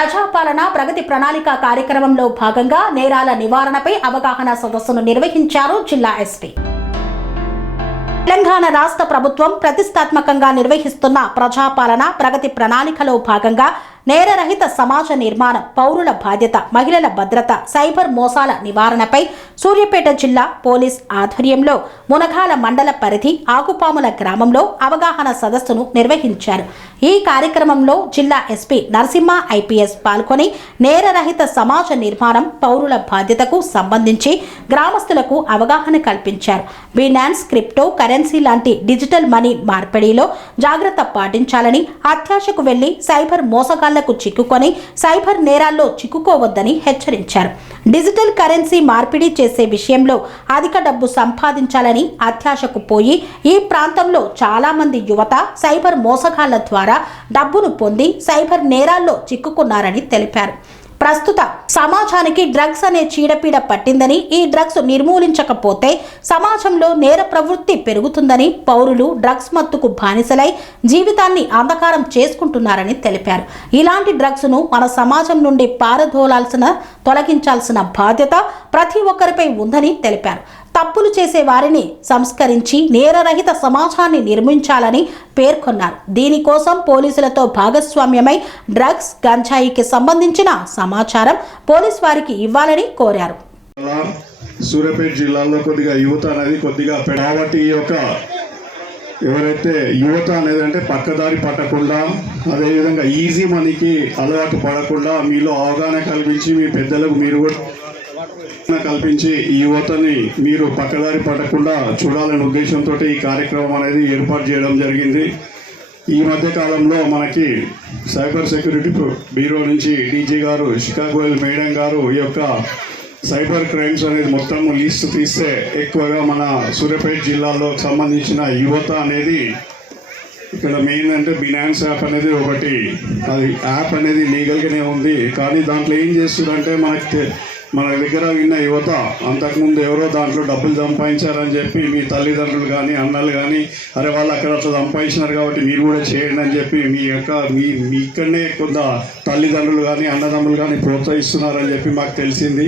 ప్రజాపాలన ప్రగతి ప్రణాళిక కార్యక్రమంలో భాగంగా నేరాల నివారణపై అవగాహన సదస్సును నిర్వహించారు జిల్లా ఎస్పీ. తెలంగాణ రాష్ట్ర ప్రభుత్వం ప్రతిష్టాత్మకంగా నిర్వహిస్తున్న ప్రజాపాలన ప్రగతి ప్రణాళికలో భాగంగా నేరరహిత సమాజ నిర్మాణం, పౌరుల బాధ్యత, మహిళల భద్రత, సైబర్ మోసాల నివారణపై సూర్యాపేట జిల్లా పోలీస్ ఆధ్వర్యంలో మునగాల మండల పరిధి ఆకుపాముల గ్రామంలో అవగాహన సదస్సును నిర్వహించారు. ఈ కార్యక్రమంలో జిల్లా ఎస్పీ నరసింహ ఐపీఎస్ పాల్గొని నేరరహిత సమాజ నిర్మాణం, పౌరుల బాధ్యతకు సంబంధించి గ్రామస్తులకు అవగాహన కల్పించారు. బినాన్స్, క్రిప్టో కరెన్సీ లాంటి డిజిటల్ మనీ మార్పిడిలో జాగ్రత్త పాటించాలని, అత్యాశకు వెళ్లి సైబర్ మోసగాళ్లకు చిక్కుకొని సైబర్ నేరాల్లో చిక్కుకోవద్దని హెచ్చరించారు. డిజిటల్ కరెన్సీ మార్పిడి చేసే విషయంలో అధిక డబ్బు సంపాదించాలని అత్యాశకు పోయి ఈ ప్రాంతంలో చాలా మంది యువత సైబర్ మోసగాళ్ల ద్వారా డబ్బును పొంది సైబర్ నేరాల్లో చిక్కుకున్నారని తెలిపారు. ప్రస్తుత సమాజానికి డ్రగ్స్ అనే చీడపీడ పట్టిందని, ఈ డ్రగ్స్ నిర్మూలించకపోతే సమాజంలో నేర ప్రవృత్తి పెరుగుతుందని, పౌరులు డ్రగ్స్ మత్తుకు బానిసలై జీవితాన్ని అంధకారం చేసుకుంటున్నారని తెలిపారు. ఇలాంటి డ్రగ్స్ ను మన సమాజం నుండి తొలగించాల్సిన బాధ్యత ప్రతి ఒక్కరిపై ఉందని తెలిపారు. తప్పులు చేసే వారిని సంస్కరించి నేరరహిత సమాజాన్ని నిర్మించాలని పేర్కొన్నారు. దీనికోసం పోలీసులతో భాగస్వామ్యమై డ్రగ్స్, గంజాయికి సంబంధించిన సమాచారం పోలీస్ వారికి ఇవ్వాలని కోరారు. సూర్యాపేట జిల్లాలో కొద్దిగా యువత అనేది కొద్దిగా కాబట్టి ఈ యొక్క ఎవరైతే యువత అనేది అంటే పక్కదారి పట్టకుండా, అదేవిధంగా ఈజీ మనీకి అలవాటు పడకుండా మీలో అవగాహన కల్పించి మీ పెద్దలకు మీరు కూడా కల్పించి ఈ యువతని మీరు పక్కదారి పట్టకుండా చూడాలనే ఉద్దేశంతో ఈ కార్యక్రమం అనేది ఏర్పాటు చేయడం జరిగింది. ఈ మధ్య కాలంలో మనకి సైబర్ సెక్యూరిటీ బ్యూరో నుంచి డీజీ గారు, షికాగోయల్ మేడం గారు ఈ యొక్క సైబర్ క్రైమ్స్ అనేది మొత్తం లిస్ట్ తీస్తే ఎక్కువగా మన సూర్యాపేట జిల్లాలో సంబంధించిన యువత అనేది ఇక్కడ మెయిన్ అంటే బినాన్స్ యాప్ అనేది ఒకటి, అది యాప్ అనేది లీగల్గానే ఉంది. కానీ దాంట్లో ఏం చేస్తుందంటే మన దగ్గర విన్న యువత అంతకుముందు ఎవరో దాంట్లో డబ్బులు సంపాదించారని చెప్పి మీ తల్లిదండ్రులు కానీ అన్నలు కానీ అరే వాళ్ళు అక్కడ అట్లా సంపాదించినారు కాబట్టి మీరు కూడా చేయండి అని చెప్పి మీ ఇక్కడనే కొంత తల్లిదండ్రులు కానీ అన్నదమ్ములు కానీ ప్రోత్సహిస్తున్నారని చెప్పి మాకు తెలిసింది.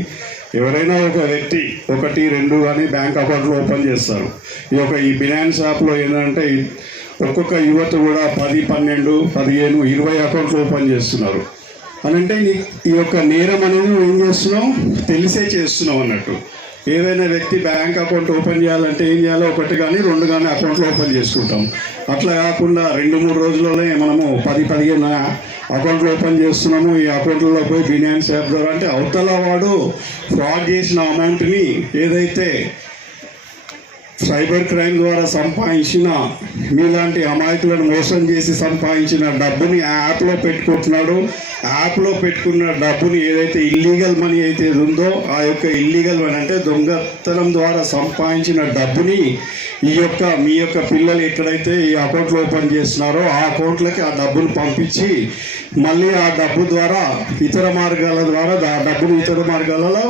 ఎవరైనా ఒక వ్యక్తి 1, 2 కానీ బ్యాంక్ అకౌంట్లు ఓపెన్ చేస్తారు. ఈ బినాన్స్ యాప్లో ఏంటంటే ఒక్కొక్క యువత కూడా 10, 12, 15, 20 అకౌంట్లు ఓపెన్ చేస్తున్నారు. అని అంటే ఈ యొక్క నేరం అనేది నువ్వు ఏం చేస్తున్నావు, తెలిసే చేస్తున్నావు అన్నట్టు. ఏదైనా వ్యక్తి బ్యాంక్ అకౌంట్ ఓపెన్ చేయాలంటే ఏం చేయాలో 1 కానీ 2 కానీ అకౌంట్లు ఓపెన్ చేసుకుంటాం. అట్లా కాకుండా 2-3 రోజుల్లోనే మనము 10-15 అకౌంట్లు ఓపెన్ చేస్తున్నాము. ఈ అకౌంట్లలో పోయి బినాన్స్ యాప్ ద్వారా అంటే అవతల వాడు ఫ్రాడ్ చేసిన అమౌంట్ని ఏదైతే సైబర్ క్రైమ్ ద్వారా సంపాదించిన మీలాంటి అమాయకులను మోసం చేసి సంపాదించిన డబ్బుని యాప్లో పెట్టుకుంటున్నాడు. యాప్లో పెట్టుకున్న డబ్బుని ఏదైతే ఇల్లీగల్ మనీ అయితే ఉందో ఆ యొక్క ఇల్లీగల్ మనీ అంటే దొంగతనం ద్వారా సంపాదించిన డబ్బుని మీ యొక్క పిల్లలు ఎక్కడైతే ఈ అకౌంట్లు ఓపెన్ చేస్తున్నారో ఆ అకౌంట్లకి ఆ డబ్బును పంపించి మళ్ళీ ఆ డబ్బు ద్వారా ఇతర మార్గాల ద్వారా ఆ డబ్బును ఇతర మార్గాలలో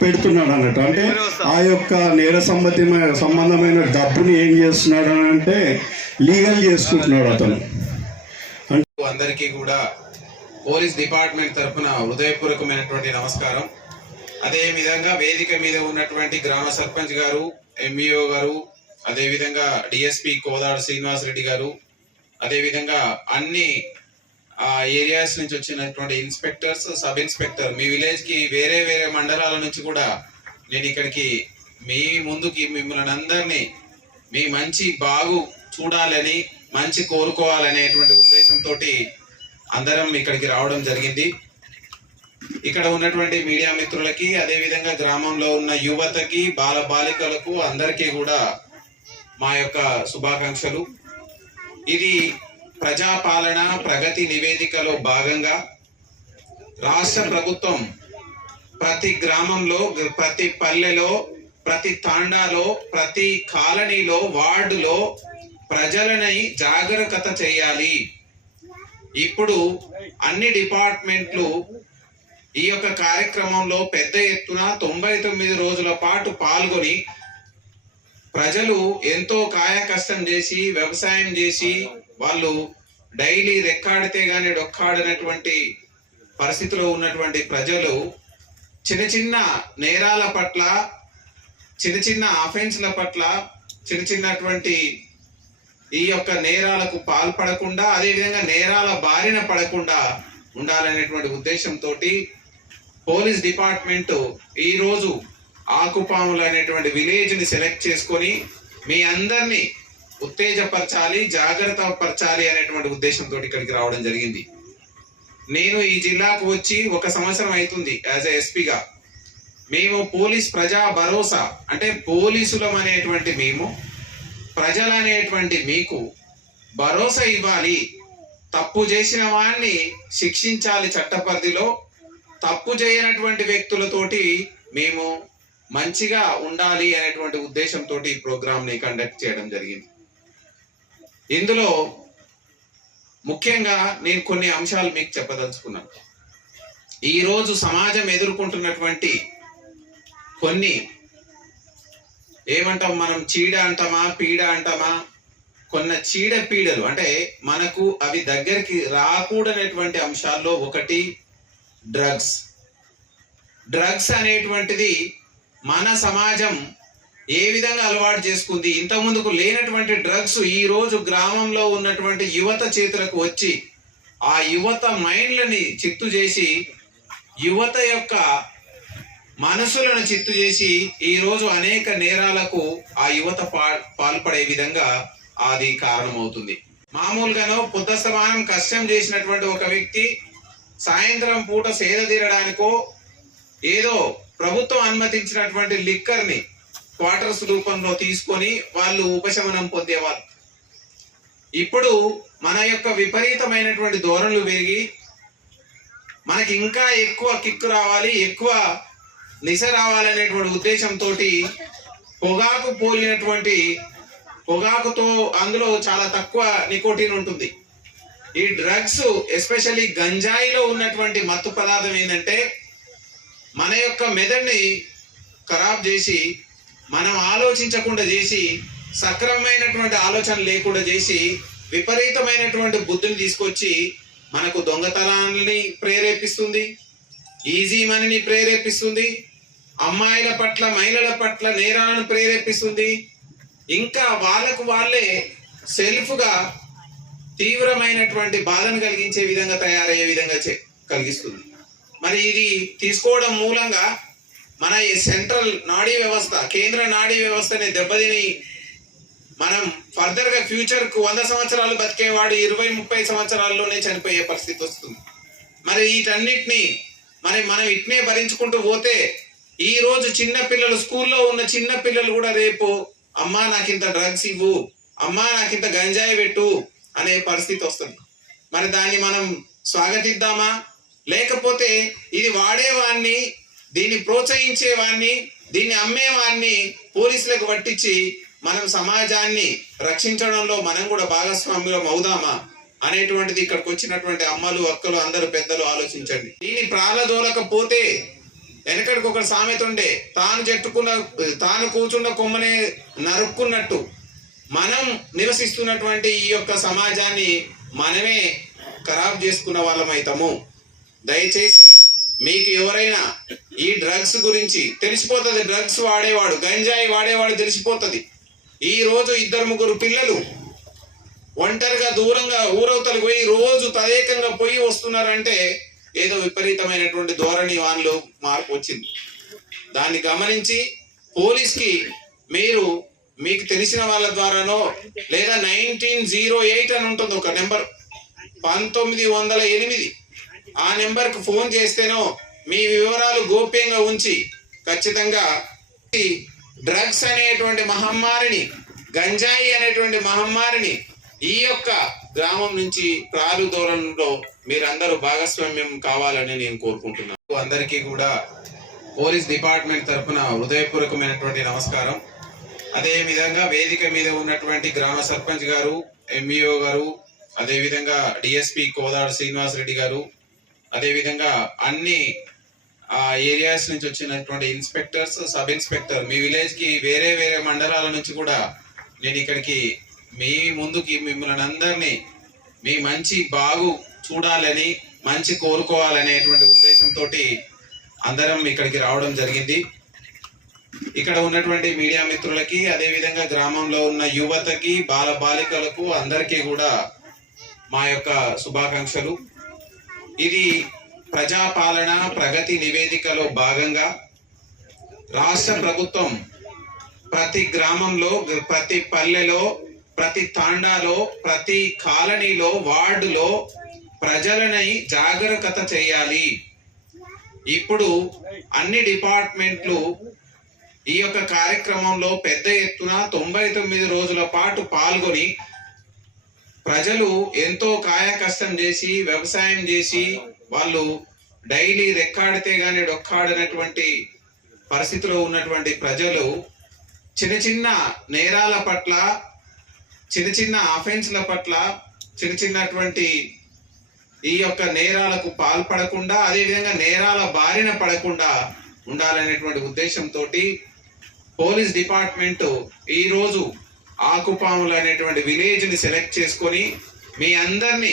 పెడుతున్నాడు అన్నట్టు. అంటే ఆ యొక్క నేర సంబంధమైన డబ్బుని ఏం చేస్తున్నాడు అని అంటే లీగల్ చేసుకుంటున్నాడు అతను. అందరికీ కూడా పోలీస్ డిపార్ట్మెంట్ తరఫున హృదయపూర్వకమైనటువంటి నమస్కారం. అదే విధంగా వేదిక మీద ఉన్నటువంటి గ్రామ సర్పంచ్ గారు, ఎంఈఓ గారు, అదే విధంగా డిఎస్పి కోదాడ శ్రీనివాస్ రెడ్డి గారు, అదే విధంగా అన్ని ఏరియాస్ నుంచి వచ్చినటువంటి ఇన్స్పెక్టర్స్, సబ్ ఇన్స్పెక్టర్, మీ విలేజ్ కి వేరే వేరే మండలాల నుంచి కూడా నేను ఇక్కడికి మీ ముందుకి మిమ్మల్ని అందరినీ మీ మంచి బాగు చూడాలని, మంచి కోరుకోవాలనేటువంటి ఉద్దేశంతో అందరం ఇక్కడికి రావడం జరిగింది. ఇక్కడ ఉన్నటువంటి మీడియా మిత్రులకి, అదే విధంగా గ్రామంలో ఉన్న యువతకి, బాలికలకు అందరికీ కూడా మా యొక్క శుభాకాంక్షలు. ఇది ప్రజాపాలన ప్రగతి నివేదికలో భాగంగా రాష్ట్ర ప్రభుత్వం ప్రతి గ్రామంలో, ప్రతి పల్లెలో, ప్రతి తాండాలో, ప్రతి కాలనీలో, వార్డులో ప్రజలని జాగరూకత చేయాలి. ఇప్పుడు అన్ని డిపార్ట్మెంట్లు ఈ యొక్క కార్యక్రమంలో పెద్ద ఎత్తున 99 రోజుల పాటు పాల్గొని ప్రజలు ఎంతో కాయ కష్టం చేసి వ్యవసాయం చేసి వాళ్ళు డైలీ రెక్కాడితే గానీ డొక్కాడనటువంటి పరిస్థితిలో ఉన్నటువంటి ప్రజలు చిన్న చిన్న నేరాల పట్ల, చిన్న చిన్న అఫెన్స్ల పట్ల, చిన్నటువంటి ఈ యొక్క నేరాలకు పాల్పడకుండా, అదేవిధంగా నేరాల బారిన పడకుండా ఉండాలనేటువంటి ఉద్దేశంతో పోలీస్ డిపార్ట్మెంట్ ఈరోజు ఆకుపాములు అనేటువంటి విలేజ్ ని సెలెక్ట్ చేసుకొని మీ అందరినీ ఉత్తేజపరచాలి, జాగ్రత్త పరచాలి అనేటువంటి ఉద్దేశంతో ఇక్కడికి రావడం జరిగింది. నేను ఈ జిల్లాకు వచ్చి 1 సంవత్సరం అవుతుంది యాజ్ ఎ ఎస్పీగా. మేము పోలీస్ ప్రజా భరోసా అంటే పోలీసులం అనేటువంటి మేము ప్రజలు అనేటువంటి మీకు భరోసా ఇవ్వాలి. తప్పు చేసిన వాడిని శిక్షించాలి చట్ట పరిధిలో, తప్పు చేయనటువంటి వ్యక్తులతోటి మేము మంచిగా ఉండాలి అనేటువంటి ఉద్దేశంతో ఈ ప్రోగ్రామ్ ని కండక్ట్ చేయడం జరిగింది. ఇందులో ముఖ్యంగా నేను కొన్ని అంశాలు మీకు చెప్పదలుచుకున్నాను. ఈరోజు సమాజం ఎదుర్కొంటున్నటువంటి కొన్ని ఏమంటాం మనం, చీడ అంటామా పీడ అంటామా, కొన్న చీడ పీడలు అంటే మనకు అవి దగ్గరికి రాకూడనటువంటి అంశాల్లో ఒకటి డ్రగ్స్ అనేటువంటిది మన సమాజం ఏ విధంగా అలవాటు చేసుకుంది. ఇంతకుముందుకు లేనటువంటి డ్రగ్స్ ఈ రోజు గ్రామంలో ఉన్నటువంటి యువత చేతులకు వచ్చి ఆ యువత మైండ్లని చిత్తు చేసి, యువత యొక్క మనసులను చిత్తు చేసి ఈ రోజు అనేక నేరాలకు ఆ యువత పాల్పడే విధంగా అది కారణమవుతుంది. మామూలుగానో పొద్దస్తమానం కష్టం చేసినటువంటి ఒక వ్యక్తి సాయంత్రం పూట సేద తీరడానికో ఏదో ప్రభుత్వం అనుమతించినటువంటి లిక్కర్ ని క్వార్టర్స్ రూపంలో తీసుకొని వాళ్ళు ఉపశమనం పొందేవారు. ఇప్పుడు మన యొక్క విపరీతమైనటువంటి ధోరణులు పెరిగి మనకి ఇంకా ఎక్కువ కిక్కు రావాలి, ఎక్కువ నిశ రావాలనేటువంటి ఉద్దేశంతో పొగాకు పోలినటువంటి పొగాకుతో అందులో చాలా తక్కువ నికోటిన్ ఉంటుంది. ఈ డ్రగ్స్ ఎస్పెషల్లీ గంజాయిలో ఉన్నటువంటి మత్తు పదార్థం ఏంటంటే మన యొక్క మెదడుని ఖరాబ్ చేసి, మనం ఆలోచించకుండా చేసి, సక్రమమైనటువంటి ఆలోచన లేకుండా చేసి, విపరీతమైనటువంటి బుద్ధిని తీసుకొచ్చి మనకు దొంగతనాన్ని ప్రేరేపిస్తుంది, ఈజీ మనీని ప్రేరేపిస్తుంది, అమ్మాయిల పట్ల మహిళల పట్ల నేరాలను ప్రేరేపిస్తుంది, ఇంకా వాళ్ళకు వాళ్ళే సెల్ఫ్గా తీవ్రమైనటువంటి బాధను కలిగించే విధంగా తయారయ్యే విధంగా కలిగిస్తుంది. మరి ఇది తీసుకోవడం మూలంగా మన సెంట్రల్ నాడీ వ్యవస్థ, కేంద్ర నాడీ వ్యవస్థని దెబ్బతిని మనం ఫర్దర్ గా ఫ్యూచర్ కు 100 సంవత్సరాలు బతికేవాడు 20-30 సంవత్సరాల్లోనే చనిపోయే పరిస్థితి వస్తుంది. మరి వీటన్నిటిని మనం ఇట్నే భరించుకుంటూ పోతే ఈ రోజు చిన్న పిల్లలు, స్కూల్లో ఉన్న చిన్న పిల్లలు కూడా రేపు అమ్మా నాకింత డ్రగ్స్ ఇవ్వు, అమ్మా నాకింత గంజాయి పెట్టు అనే పరిస్థితి వస్తుంది. మరి దాన్ని మనం స్వాగతిద్దామా, లేకపోతే ఇది వాడేవాడిని, దీన్ని ప్రోత్సహించేవాడిని, దీన్ని అమ్మేవాడిని పోలీసులకు పట్టించి మనం సమాజాన్ని రక్షించడంలో మనం కూడా భాగస్వామ్యం అవుదామా అనేటువంటిది ఇక్కడికి వచ్చినటువంటి అమ్మలు, అక్కలు, అందరు పెద్దలు ఆలోచించండి. దీన్ని ప్రాలదోలకపోతే వెనకడికి ఒక సామెత ఉండే, తాను కూర్చున్న కొమ్మనే నరుక్కున్నట్టు మనం నివసిస్తున్నటువంటి ఈ యొక్క సమాజాన్ని మనమే ఖరాబ్ చేసుకున్న వాళ్ళమైతాము. దయచేసి మీకు ఎవరైనా ఈ డ్రగ్స్ గురించి తెలిసిపోతుంది, డ్రగ్స్ వాడేవాడు, గంజాయి వాడేవాడు తెలిసిపోతుంది. ఈ రోజు 2-3 పిల్లలు ఒంటరిగా దూరంగా ఊరవతలు పోయి రోజు తదేకంగా పోయి వస్తున్నారంటే ఏదో విపరీతమైనటువంటి ధోరణి వాళ్ళు మార్పు వచ్చింది. దాన్ని గమనించి పోలీస్కి మీకు తెలిసిన వాళ్ళ ద్వారానో లేదా 1908 అని ఉంటుంది ఒక నెంబర్, 1908 ఆ నెంబర్కి ఫోన్ చేస్తేనో మీ వివరాలు గోప్యంగా ఉంచి ఖచ్చితంగా డ్రగ్స్ అనేటువంటి మహమ్మారిని, గంజాయి అనేటువంటి మహమ్మారిని ఈ యొక్క గ్రామం నుంచి ప్రారుదోరణలో మీరందరూ భాగస్వామ్యం కావాలని నేను కోరుకుంటున్నాను. అందరికీ కూడా పోలీస్ డిపార్ట్మెంట్ తరఫున హృదయపూర్వకమైనటువంటి నమస్కారం. అదే విధంగా వేదిక మీద ఉన్నటువంటి గ్రామ సర్పంచ్ గారు, ఎంఈఓ గారు, అదే విధంగా డిఎస్పి కోదాడు శ్రీనివాస్ రెడ్డి గారు, అదే విధంగా అన్ని ఏరియాస్ నుంచి వచ్చినటువంటి ఇన్స్పెక్టర్స్, సబ్ ఇన్స్పెక్టర్, మీ విలేజ్ కి వేరే వేరే మండలాల నుంచి కూడా నేను ఇక్కడికి మీ ముందుకి మిమ్మల్ని అందరినీ మీ మంచి బాగు చూడాలని, మంచి కోరుకోవాలనేటువంటి ఉద్దేశంతో అందరం ఇక్కడికి రావడం జరిగింది. ఇక్కడ ఉన్నటువంటి మీడియా మిత్రులకి, అదేవిధంగా గ్రామంలో ఉన్న యువతకి, బాలికలకు అందరికీ కూడా మా యొక్క శుభాకాంక్షలు. ఇది ప్రజాపాలన ప్రగతి నివేదికలో భాగంగా రాష్ట్ర ప్రభుత్వం ప్రతి గ్రామంలో, ప్రతి పల్లెలో, ప్రతి తాండాలో, ప్రతి కాలనీలో, వార్డులో ప్రజలని జాగరూకత చేయాలి. ఇప్పుడు అన్ని డిపార్ట్మెంట్లు ఈ యొక్క కార్యక్రమంలో పెద్ద ఎత్తున 99 రోజుల పాటు పాల్గొని ప్రజలు ఎంతో కాయ కష్టం చేసి, వ్యవసాయం చేసి, వాళ్ళు డైలీ రెక్కాడితే గాని డొక్కాడనటువంటి పరిస్థితిలో ఉన్నటువంటి ప్రజలు చిన్న చిన్న నేరాల పట్ల, చిన్న చిన్న అఫెన్స్ల పట్ల, చిన్నటువంటి ఈ యొక్క నేరాలకు పాల్పడకుండా, అదేవిధంగా నేరాల బారిన పడకుండా ఉండాలనేటువంటి ఉద్దేశంతో పోలీస్ డిపార్ట్మెంట్ ఈరోజు ఆకుపాములు అనేటువంటి విలేజ్ ని సెలెక్ట్ చేసుకొని మీ అందరినీ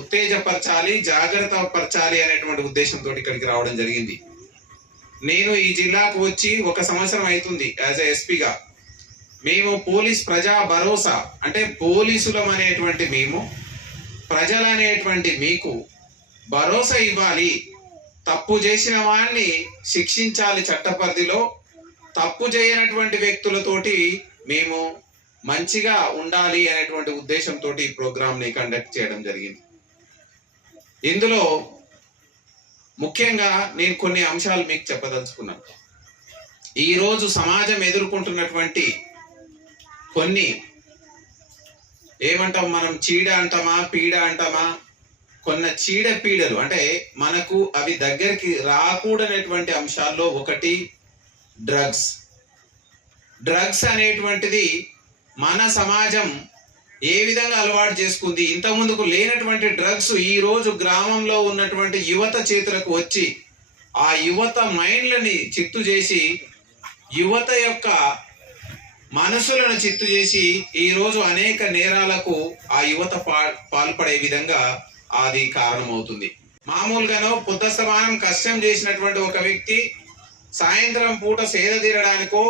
ఉత్తేజపరచాలి, జాగ్రత్త పరచాలి అనేటువంటి ఉద్దేశంతో ఇక్కడికి రావడం జరిగింది. నేను ఈ జిల్లాకు వచ్చి 1 సంవత్సరం అవుతుంది యాజ్ ఎ ఎస్పీగా. మేము పోలీస్ ప్రజా భరోసా అంటే పోలీసులం అనేటువంటి మేము ప్రజలనేటువంటి మీకు భరోసా ఇవ్వాలి. తప్పు చేసిన వాడిని శిక్షించాలి చట్ట పరిధిలో. తప్పు చేయనటువంటి వ్యక్తులతోటి మేము మంచిగా ఉండాలి అనేటువంటి ఉద్దేశంతో ఈ ప్రోగ్రామ్ ని కండక్ట్ చేయడం జరిగింది. ఇందులో ముఖ్యంగా నేను కొన్ని అంశాలు మీకు చెప్పదలుచుకున్నాను. ఈ రోజు సమాజం ఎదుర్కొంటున్నటువంటి కొన్ని ఏమంటాం మనం, చీడ అంటామా, పీడ అంటామా, కొన్న చీడ పీడలు అంటే మనకు అవి దగ్గరికి రాకూడనటువంటి అంశాల్లో ఒకటి డ్రగ్స్ అనేటువంటిది మన సమాజం ఏ విధంగా అలవాటు చేసుకుంది. ఇంత ముందుకు లేనటువంటి డ్రగ్స్ ఈ రోజు గ్రామంలో ఉన్నటువంటి యువత చేతులకు వచ్చి ఆ యువత మైండ్లని చిత్తు చేసి, యువత యొక్క మనసులను చిత్తు చేసి ఈ రోజు అనేక నేరాలకు ఆ యువత పాల్పడే విధంగా అది కారణమవుతుంది. మామూలుగానో పొద్దస్తమానం కష్టం చేసినటువంటి ఒక వ్యక్తి సాయంత్రం పూట సేద తీరడానికో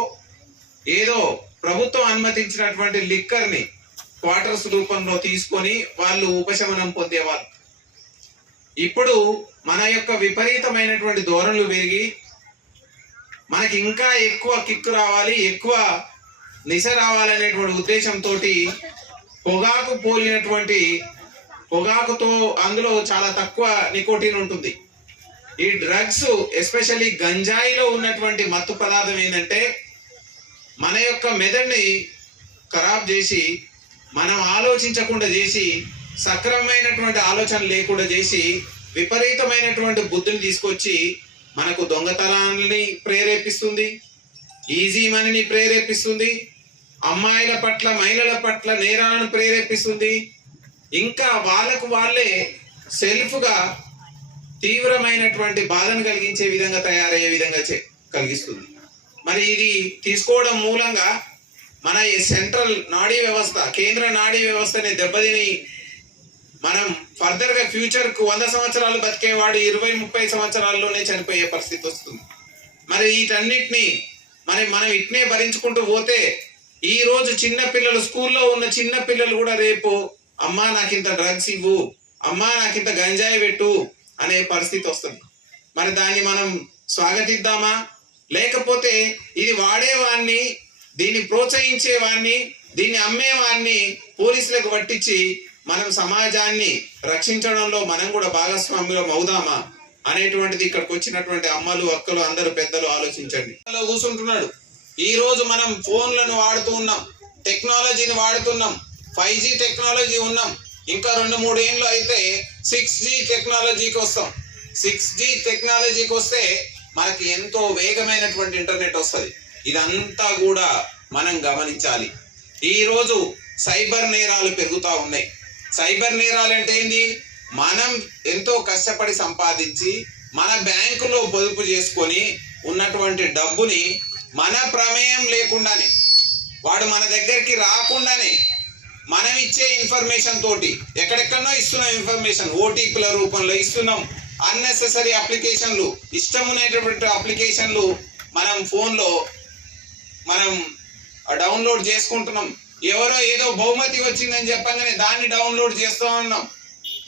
ఏదో ప్రభుత్వం అనుమతించినటువంటి లిక్కర్ ని క్వార్టర్స్ రూపంలో తీసుకొని వాళ్ళు ఉపశమనం పొందేవారు. ఇప్పుడు మన యొక్క విపరీతమైనటువంటి ధోరణులు పెరిగి మనకి ఇంకా ఎక్కువ కిక్కు రావాలి, ఎక్కువ నిశ రావాలనేటువంటి ఉద్దేశంతో పొగాకు పోలినటువంటి పొగాకుతో అందులో చాలా తక్కువ నికోటిన్ ఉంటుంది. ఈ డ్రగ్స్ ఎస్పెషల్లీ గంజాయిలో ఉన్నటువంటి మత్తు పదార్థం ఏంటంటే మన యొక్క మెదడుని ఖరాబ్ చేసి, మనం ఆలోచించకుండా చేసి, సక్రమమైనటువంటి ఆలోచన లేకుండా చేసి, విపరీతమైనటువంటి బుద్ధిని తీసుకొచ్చి మనకు దొంగతనాన్ని ప్రేరేపిస్తుంది, ఈజీ మనీని ప్రేరేపిస్తుంది, అమ్మాయిల పట్ల, మహిళల పట్ల నేరాలను ప్రేరేపిస్తుంది. ఇంకా వాళ్ళకు వాళ్ళే సెల్ఫ్గా తీవ్రమైనటువంటి బాధను కలిగించే విధంగా, తయారయ్యే విధంగా కలిగిస్తుంది. మరి ఇది తీసుకోవడం మూలంగా మన సెంట్రల్ నాడీ వ్యవస్థ, కేంద్ర నాడీ వ్యవస్థని దెబ్బతిని మనం ఫర్దర్ గా ఫ్యూచర్ కు 100 సంవత్సరాలు బతికేవాడు 20-30 సంవత్సరాల్లోనే చనిపోయే పరిస్థితి వస్తుంది. మరి వీటన్నిటిని మనం ఇట్నే భరించుకుంటూ పోతే ఈ రోజు చిన్న పిల్లలు, స్కూల్లో ఉన్న చిన్న పిల్లలు కూడా రేపు అమ్మా నాకింత డ్రగ్స్ ఇవ్వు, అమ్మా నాకింత గంజాయి పెట్టు అనే పరిస్థితి వస్తుంది. మరి దాన్ని మనం స్వాగతిద్దామా, లేకపోతే ఇది వాడేవాడిని, దీన్ని ప్రోత్సహించేవాడిని, దీన్ని అమ్మేవాడిని పోలీసులకు పట్టించి మనం సమాజాన్ని రక్షించడంలో మనం కూడా భాగస్వామ్యం అవుదామా అనేటువంటిది ఇక్కడికి వచ్చినటువంటి అమ్మలు, అక్కలు, అందరూ పెద్దలు ఆలోచించండి. కూర్చుంటున్నాడు. ఈ రోజు మనం ఫోన్లను వాడుతూ ఉన్నాం, టెక్నాలజీని వాడుతున్నాం, 5G టెక్నాలజీ ఉన్నాం. ఇంకా 2-3 ఏళ్ళు అయితే 6G టెక్నాలజీకి వస్తాం. 6G టెక్నాలజీకి వస్తే మనకి ఎంతో వేగమైనటువంటి ఇంటర్నెట్ వస్తుంది. ఇదంతా కూడా మనం గమనించాలి. ఈ రోజు సైబర్ నేరాలు పెరుగుతూ ఉన్నాయి. సైబర్ నేరాలు అంటే ఏంది? మనం ఎంతో కష్టపడి సంపాదించి మన బ్యాంకులో పొదుపు చేసుకొని ఉన్నటువంటి డబ్బుని మన ప్రమేయం లేకుండానే, వాడు మన దగ్గరికి రాకుండానే మనం ఇచ్చే ఇన్ఫర్మేషన్ తోటి ఎక్కడెక్కడో ఇస్తున్నాం ఇన్ఫర్మేషన్, ఓటీపీల రూపంలో ఇస్తున్నాం. అన్నెసెసరీ అప్లికేషన్లు, ఇష్టమున్నటువంటి అప్లికేషన్లు మనం ఫోన్లో మనం డౌన్లోడ్ చేసుకుంటున్నాం. ఎవరో ఏదో బహుమతి వచ్చిందని చెప్పగానే దాన్ని డౌన్లోడ్ చేస్తూ ఉన్నాం.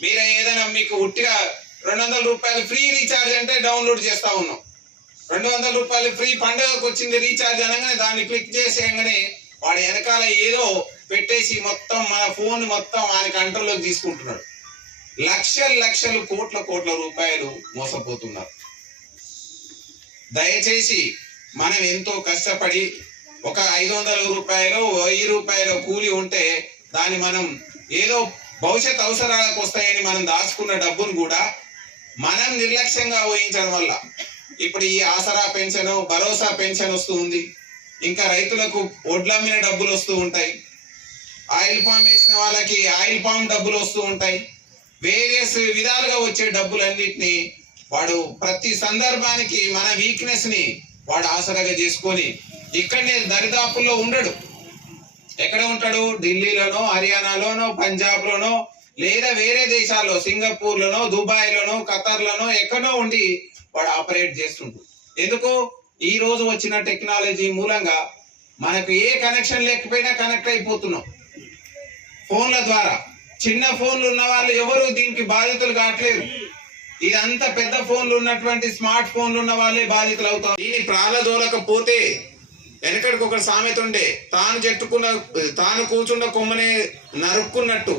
మీరు ఏదైనా మీకు ఉట్టిగా 200 రూపాయలు ఫ్రీ రీఛార్జ్ అంటే డౌన్లోడ్ చేస్తూ ఉన్నాం. 200 రూపాయలు ఫ్రీ పండుగకు వచ్చింది రీఛార్జ్ అనగానే దాన్ని క్లిక్ చేసేయగానే వాడు వెనకాల ఏదో పెట్టేసి మొత్తం మన ఫోన్ మొత్తం ఆయన కంట్రోల్లోకి తీసుకుంటున్నాడు. లక్షలు కోట్ల రూపాయలు మోసపోతున్నారు. దయచేసి మనం ఎంతో కష్టపడి ఒక 500 రూపాయలు 1000 రూపాయలు కూలి ఉంటే దాన్ని మనం ఏదో భవిష్యత్ అవసరాలకు వస్తాయని మనం దాచుకున్న డబ్బును కూడా మనం నిర్లక్ష్యంగా ఊహించడం వల్ల ఇప్పుడు ఈ ఆసరా పెన్షన్, భరోసా పెన్షన్ వస్తూ ఉంది. ఇంకా రైతులకు ఒడ్లమ్మిన డబ్బులు వస్తూ ఉంటాయి. ఆయిల్ పామ్ వేసిన వాళ్ళకి ఆయిల్ పామ్ డబ్బులు వస్తూ ఉంటాయి. వేరియస్ విధాలుగా వచ్చే డబ్బులన్నిటినీ వాడు ప్రతి సందర్భానికి మన వీక్నెస్ ని వాడు ఆసరాగా చేసుకొని ఇక్కడనే దరిదాపుల్లో ఉండడు. ఎక్కడ ఉంటాడు? ఢిల్లీలోనో, హర్యానాలోనో, పంజాబ్లోనో, లేదా వేరే దేశాల్లో సింగపూర్లోనో, దుబాయ్లోనో, ఖతర్లోనో ఎక్కడో ఉండి వాడు ఆపరేట్ చేస్తుంటాడు. ఎందుకు? ఈ రోజు వచ్చిన టెక్నాలజీ మూలంగా మనకు ఏ కనెక్షన్ లేకపోయినా కనెక్ట్ అయిపోతున్నాం ఫోన్ల ద్వారా. చిన్న ఫోన్లు ఉన్న వాళ్ళు ఎవరు దీనికి బాధితులు కావట్లేదు. ఇదంతా పెద్ద ఫోన్లు ఉన్నటువంటి స్మార్ట్ ఫోన్లు ఉన్న వాళ్ళే బాధితులు అవుతారు. దీన్ని ప్రాలదోలకపోతే వెనకడికి ఒక సామెత ఉండే, తాను కూర్చున్న కొమ్మనే నరుక్కున్నట్టు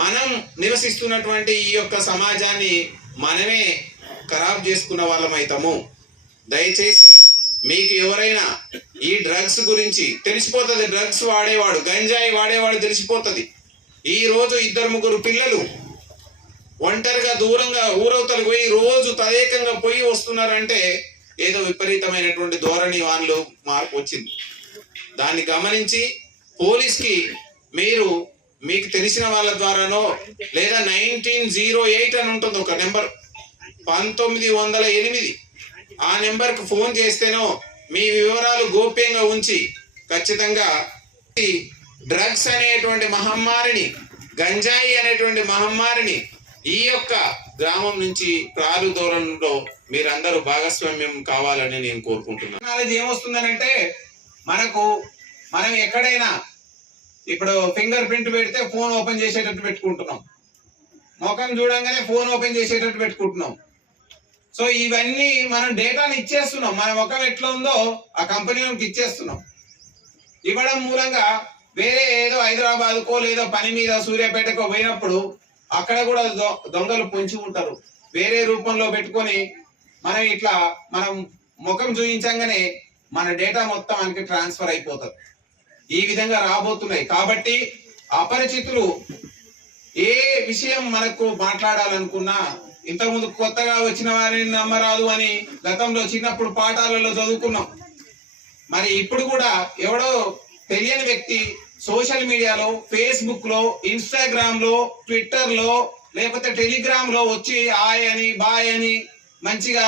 మనం నివసిస్తున్నటువంటి ఈ యొక్క సమాజాన్ని మనమే ఖరాబ్ చేసుకున్న వాళ్ళమైతాము. దయచేసి మీకు ఎవరైనా ఈ డ్రగ్స్ గురించి తెలిసిపోతుంది, డ్రగ్స్ వాడేవాడు, గంజాయి వాడేవాడు తెలిసిపోతుంది. ఈ రోజు 2-3 పిల్లలు ఒంటరిగా దూరంగా ఊరవతలకు పోయి రోజు తదేకంగా పోయి వస్తున్నారంటే ఏదో విపరీతమైనటువంటి ధోరణి వాళ్ళు మార్పు వచ్చింది. దాన్ని గమనించి పోలీస్కి మీకు తెలిసిన వాళ్ళ ద్వారానో లేదా 1908 అని ఉంటుంది ఒక నెంబర్, 1908 ఆ నెంబర్కి ఫోన్ చేస్తేనో మీ వివరాలు గోప్యంగా ఉంచి ఖచ్చితంగా డ్రగ్స్ అనేటువంటి మహమ్మారిని, గంజాయి అనేటువంటి మహమ్మారిని ఈ యొక్క గ్రామం నుంచి ప్రారుదోరణలో మీరందరూ భాగస్వామ్యం కావాలని నేను కోరుకుంటున్నాను. టెక్నాలజీ ఏమొస్తుందనంటే మనం ఎక్కడైనా ఇప్పుడు ఫింగర్ ప్రింట్ పెడితే ఫోన్ ఓపెన్ చేసేటట్టు పెట్టుకుంటున్నాం, ముఖం చూడంగానే ఫోన్ ఓపెన్ చేసేటట్టు పెట్టుకుంటున్నాం. సో ఇవన్నీ మనం డేటాని ఇచ్చేస్తున్నాం. మన ముఖం ఎట్లా ఉందో ఆ కంపెనీకి ఇచ్చేస్తున్నాం. ఇవ్వడం మూలంగా వేరే ఏదో హైదరాబాద్కో లేదో పని మీద సూర్యాపేటకో పోయినప్పుడు అక్కడ కూడా దొంగలు పొంచి ఉంటారు. వేరే రూపంలో పెట్టుకొని మనం ముఖం చూపించగానే మన డేటా మొత్తం మనకి ట్రాన్స్ఫర్ అయిపోతుంది. ఈ విధంగా రాబోతున్నాయి. కాబట్టి అపరిచితులు ఏ విషయం మనకు మాట్లాడాలనుకున్నా ఇంతకుముందు కొత్తగా వచ్చిన వారిని నమ్మరాదు అని గతంలో చిన్నప్పుడు పాఠాలలో చదువుకున్నాం. మరి ఇప్పుడు కూడా ఎవడో తెలియని వ్యక్తి సోషల్ మీడియాలో, ఫేస్బుక్ లో, ఇన్స్టాగ్రామ్ లో, ట్విట్టర్ లో, లేకపోతే టెలిగ్రామ్ లో వచ్చి హాయ్ అని బాయ్ అని మంచిగా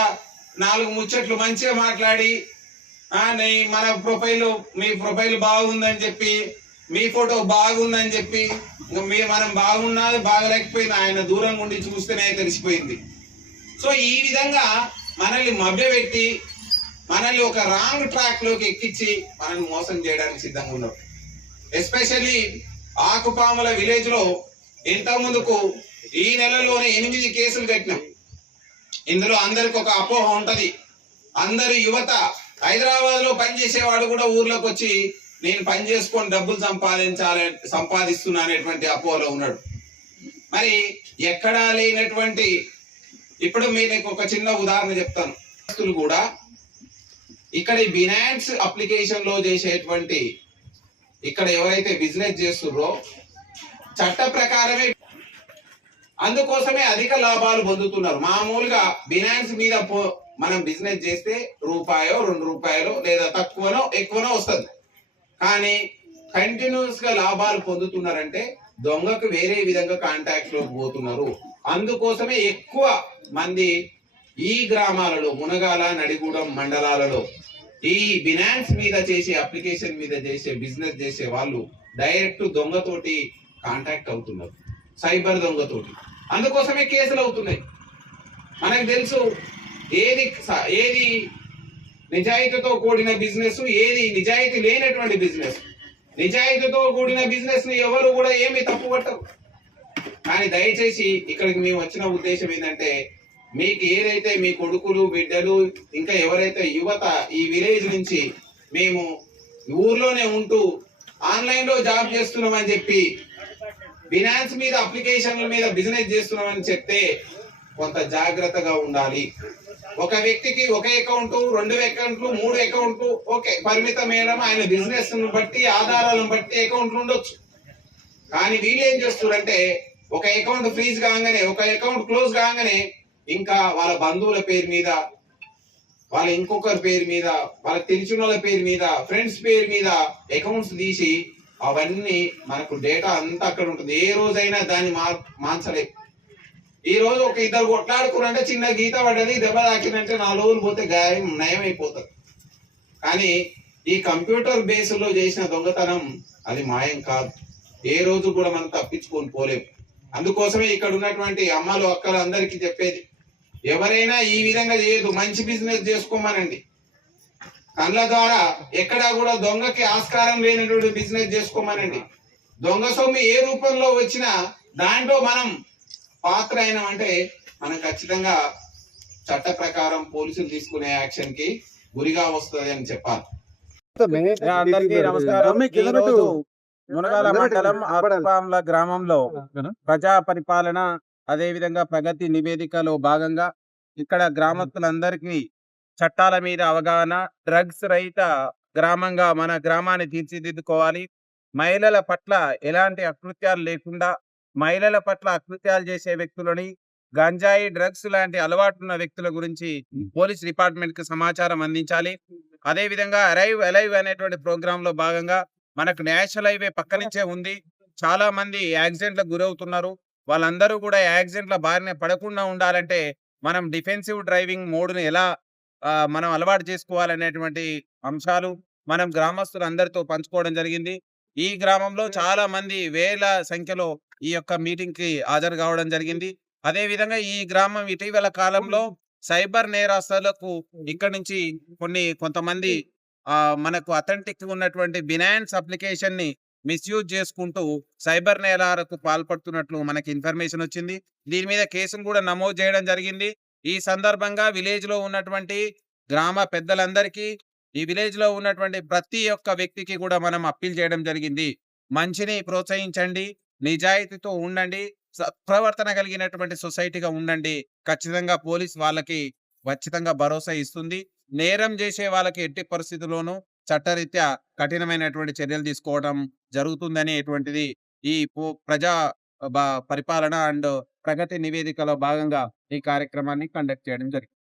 4 ముచ్చట్లు మంచిగా మాట్లాడి మన మీ ప్రొఫైల్ బాగుందని చెప్పి, మీ ఫోటో బాగుందని చెప్పి, మనం బాగున్నది బాగలేకపోయింది ఆయన దూరంగా ఉండి చూస్తేనే తెలిసిపోయింది. సో ఈ విధంగా మనల్ని మభ్యపెట్టి మనల్ని ఒక రాంగ్ ట్రాక్ లోకి ఎక్కించి మనల్ని మోసం చేయడానికి సిద్ధంగా ఉన్నారు. ఎస్పెషల్లీ ఆకుపాముల విలేజ్ లో ఇంత ముందుకు ఈ నెలలోనే 8 కేసులు కట్టినాం. ఇందులో అందరికి ఒక అపోహ ఉంటది. అందరు యువత హైదరాబాద్ లో పనిచేసేవాడు కూడా ఊర్లోకి వచ్చి నేను పని చేసుకొని డబ్బులు సంపాదిస్తున్నా అనేటువంటి అపోహలో ఉన్నాడు. మరి ఎక్కడా లేనటువంటి, ఇప్పుడు మీకు ఒక చిన్న ఉదాహరణ చెప్తాను. కూడా ఇక్కడ ఈ బినాన్స్ అప్లికేషన్ లో చేసేటువంటి ఇక్కడ ఎవరైతే బిజినెస్ చేస్తున్నారో చట్ట ప్రకారమే, అందుకోసమే అధిక లాభాలు పొందుతున్నారు. మామూలుగా బినాన్స్ మీద మనం బిజినెస్ చేస్తే ₹1, ₹2 లేదా తక్కువనో ఎక్కువనో వస్తుంది. కానీ కంటిన్యూస్ గా లాభాలు పొందుతున్నారంటే దొంగకు వేరే విధంగా కాంటాక్ట్ లోకి పోతున్నారు. అందుకోసమే ఎక్కువ మంది ఈ గ్రామాలలో, మునగాల, నడిగూడెం మండలాలలో ఈ బినాన్స్ మీద చేసే అప్లికేషన్ మీద చేసే బిజినెస్ చేసే వాళ్ళు డైరెక్ట్ దొంగతోటి కాంటాక్ట్ అవుతున్నారు, సైబర్ దొంగతోటి. అందుకోసమే కేసులు అవుతున్నాయి. మనకు తెలుసు ఏది నిజాయితీతో కూడిన బిజినెస్, ఏది నిజాయితీ లేనటువంటి బిజినెస్. నిజాయితీతో కూడిన బిజినెస్ ని ఎవరు కూడా ఏమీ తప్పు పట్టరు. కానీ దయచేసి ఇక్కడికి మేము వచ్చిన ఉద్దేశం ఏంటంటే, మీకు ఏదైతే మీ కొడుకులు, బిడ్డలు, ఇంకా ఎవరైతే యువత ఈ విలేజ్ నుంచి మేము ఊర్లోనే ఉంటూ ఆన్లైన్ లో జాబ్ చేస్తున్నామని చెప్పి, ఫినాన్స్ మీద అప్లికేషన్ల మీద బిజినెస్ చేస్తున్నామని చెప్తే కొంత జాగ్రత్తగా ఉండాలి. ఒక వ్యక్తికి ఒక అకౌంట్, 2 అకౌంట్లు, 3 అకౌంట్లు ఓకే పరిమితం మేడం, ఆయన బిజినెస్ బట్టి ఆధారాలను బట్టి అకౌంట్లు ఉండొచ్చు. కానీ వీళ్ళు ఏం చేస్తున్నారంటే, ఒక అకౌంట్ ఫ్రీజ్ కాగానే, ఒక అకౌంట్ క్లోజ్ కాగానే ఇంకా వాళ్ళ బంధువుల పేరు మీద, వాళ్ళ ఇంకొకరి పేరు మీద, వాళ్ళ తెలిసిన వాళ్ళ పేరు మీద, ఫ్రెండ్స్ పేరు మీద అకౌంట్స్ తీసి అవన్నీ మనకు డేటా అంతా అక్కడ ఉంటుంది. ఏ రోజైనా దాన్ని మార్చలేదు. ఈ రోజు ఒక ఇద్దరు కొట్లాడుకున్నంటే చిన్న గీత పడ్డది, దెబ్బ తాకిందంటే 4 రోజులు పోతే గాయం నయం అయిపోతుంది. కానీ ఈ కంప్యూటర్ బేస్లో చేసిన దొంగతనం అది మాయం కాదు. ఏ రోజు కూడా మనం తప్పించుకొని పోలేము. అందుకోసమే ఇక్కడ ఉన్నటువంటి అమ్మలు, అక్కలు అందరికీ చెప్పేది, ఎవరైనా ఈ విధంగా చేయదు, మంచి బిజినెస్ చేసుకోమనండి. కళ్ళ ద్వారా ఎక్కడా కూడా దొంగకి ఆస్కారం లేనటువంటి బిజినెస్ చేసుకోమనండి. దొంగ సొమ్ము ఏ రూపంలో వచ్చినా దాంట్లో మనం పాత్ర అయినామంటే మనం ఖచ్చితంగా చట్ట ప్రకారం పోలీసులు తీసుకునే యాక్షన్ కి గురిగా వస్తుంది అని చెప్పాలి. అందరికీ నమస్కారం. ఈరోజు మునగాల మండలం ఆత్పాంల గ్రామంలో ప్రజా పరిపాలన అదే విధంగా ప్రగతి నివేదికలో భాగంగా ఇక్కడ గ్రామస్తులందరికీ చట్టాల మీద అవగాహన, డ్రగ్స్ రహిత గ్రామంగా మన గ్రామాన్ని తీర్చిదిద్దుకోవాలి, మహిళల పట్ల ఎలాంటి అకృత్యాలు లేకుండా, మహిళల పట్ల అకృత్యాలు చేసే వ్యక్తులని, గంజాయి, డ్రగ్స్ లాంటి అలవాటున్న వ్యక్తుల గురించి పోలీస్ డిపార్ట్మెంట్ కి సమాచారం అందించాలి. అదే విధంగా అరైవ్ అలైవ్ అనేటువంటి ప్రోగ్రామ్ లో భాగంగా మనకు నేషనల్ హైవే పక్క నుంచే ఉంది, చాలా మంది యాక్సిడెంట్లకు గురవుతున్నారు. వాళ్ళందరూ కూడా యాక్సిడెంట్ల బారిన పడకుండా ఉండాలంటే మనం డిఫెన్సివ్ డ్రైవింగ్ మోడ్ను ఎలా మనం అలవాటు చేసుకోవాలనేటువంటి అంశాలు మనం గ్రామస్తులందరితో పంచుకోవడం జరిగింది. ఈ గ్రామంలో చాలా మంది వేల సంఖ్యలో ఈ యొక్క మీటింగ్ కి హాజరు కావడం జరిగింది. అదే విధంగా ఈ గ్రామం ఇటీవల కాలంలో సైబర్ నేరస్తులకు ఇక్కడ నుంచి కొంతమంది మనకు అథెంటిక్ ఉన్నటువంటి బినాన్స్ అప్లికేషన్ ని మిస్యూజ్ చేసుకుంటూ సైబర్ నేరాలకు పాల్పడుతున్నట్లు మనకి ఇన్ఫర్మేషన్ వచ్చింది. దీని మీద కేసును కూడా నమోదు చేయడం జరిగింది. ఈ సందర్భంగా విలేజ్ లో ఉన్నటువంటి గ్రామ పెద్దలందరికీ, ఈ విలేజ్ లో ఉన్నటువంటి ప్రతి ఒక్క వ్యక్తికి కూడా మనం అప్పీల్ చేయడం జరిగింది. మంచిని ప్రోత్సహించండి, నిజాయితీతో ఉండండి, సత్ప్రవర్తన కలిగినటువంటి సొసైటీగా ఉండండి. ఖచ్చితంగా పోలీస్ వాళ్ళకి ఖచ్చితంగా భరోసా ఇస్తుంది. నేరం చేసే వాళ్ళకి ఎట్టి పరిస్థితుల్లోనూ చట్టరీత్యా కఠినమైనటువంటి చర్యలు తీసుకోవడం జరుగుతుందనేటువంటిది ఈ ప్రజా పరిపాలన అండ్ ప్రగతి నివేదికలో భాగంగా ఈ కార్యక్రమాన్ని కండక్ట్ చేయడం జరిగింది.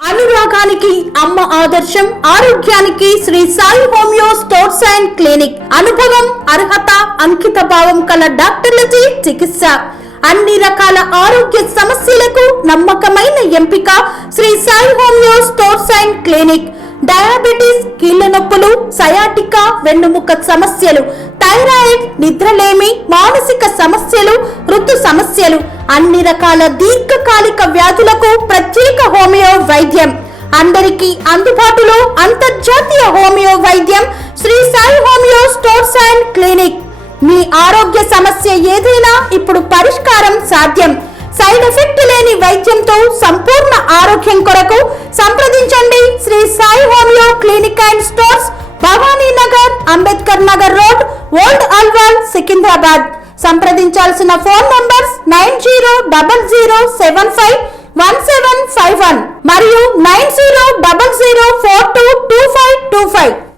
అనురాగానికి అమ్మ ఆదర్శం, ఆరోగ్యానికి Sri Sai homeo stores and clinic. అనుభవం, అర్హత, అంకిత భావం కల డాక్టర్లచే చికిత్స. అన్ని రకాల ఆరోగ్య సమస్యలకు నమ్మకమైన ఎంపిక Sri Sai homeo stores and clinic. Diabetes, కీళ్ల నొప్పులు, సయాటికా, వెన్నుముక సమస్యలు, థైరాయిడ్, నిద్రలేమి, మానసిక సమస్యలు, ఋతు సమస్యలు, అన్ని రకాల దీర్ఘకాలిక వ్యాధులకు ప్రత్యేక హోమియో వైద్యం. అందరికీ అందుబాటులో అంతర్జాతీయ హోమియో వైద్యం Sri Sai homeo stores and clinic. మీ ఆరోగ్య సమస్య ఏదైనా ఇప్పుడు పరిష్కారం సాధ్యం. సైడ్ ఎఫెక్ట్ లేని వైద్యంతో సంపూర్ణ ఆరోగ్యం కొరకు సంప్రదించండి Sri Sai homeo clinic and stores, Bhavani Nagar, Ambedkar Nagar road, old Alwal, Secunderabad. సంప్రదించాల్సిన ఫోన్ నంబర్స్ 9000751751 మరియు 9000422525.